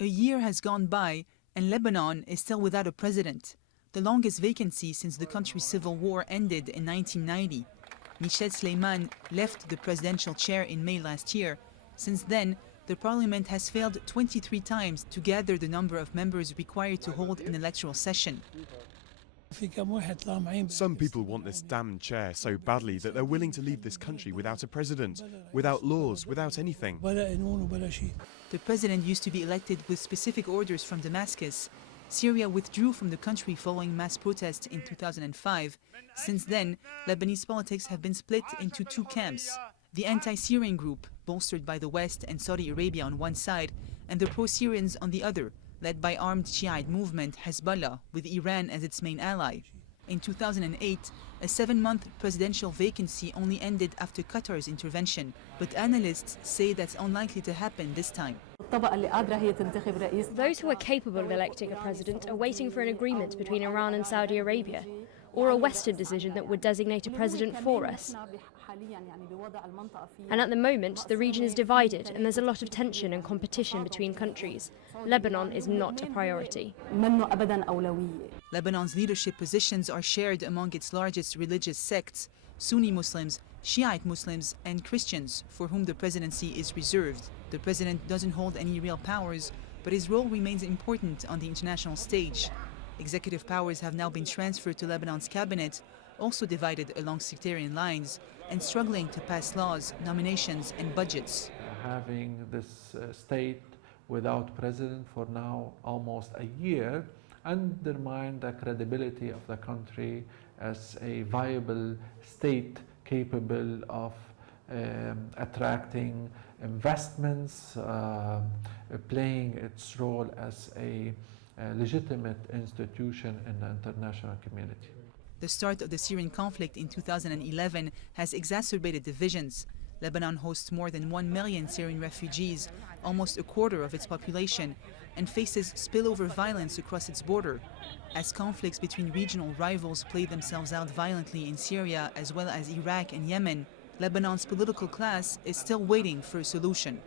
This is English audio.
A year has gone by and Lebanon is still without a president, the longest vacancy since the country's civil war ended in 1990. Michel Sleiman left the presidential chair in May last year. Since then, the parliament has failed 23 times to gather the number of members required to hold an electoral session. Some people want this damned chair so badly that they're willing to leave this country without a president, without laws, without anything. The president used to be elected with specific orders from Damascus. Syria withdrew from the country following mass protests in 2005. Since then, Lebanese politics have been split into two camps. The anti-Syrian group, bolstered by the West and Saudi Arabia on one side, and the pro-Syrians on the other, led by armed Shiite movement Hezbollah, with Iran as its main ally. In 2008, a 7-month presidential vacancy only ended after Qatar's intervention, but analysts say that's unlikely to happen this time. Those who are capable of electing a president are waiting for an agreement between Iran and Saudi Arabia, or a Western decision that would designate a president for us. And at the moment, the region is divided and there's a lot of tension and competition between countries. Lebanon is not a priority. Lebanon's leadership positions are shared among its largest religious sects, Sunni Muslims, Shiite Muslims, and Christians, for whom the presidency is reserved. The president doesn't hold any real powers, but his role remains important on the international stage. Executive powers have now been transferred to Lebanon's cabinet, also divided along sectarian lines, and struggling to pass laws, nominations, and budgets. Having this state without president for now almost a year undermined the credibility of the country as a viable state capable of attracting investments, playing its role as a legitimate institution in the international community. The start of the Syrian conflict in 2011 has exacerbated divisions. Lebanon hosts more than 1 million Syrian refugees, almost a quarter of its population, and faces spillover violence across its border. As conflicts between regional rivals play themselves out violently in Syria as well as Iraq and Yemen, Lebanon's political class is still waiting for a solution.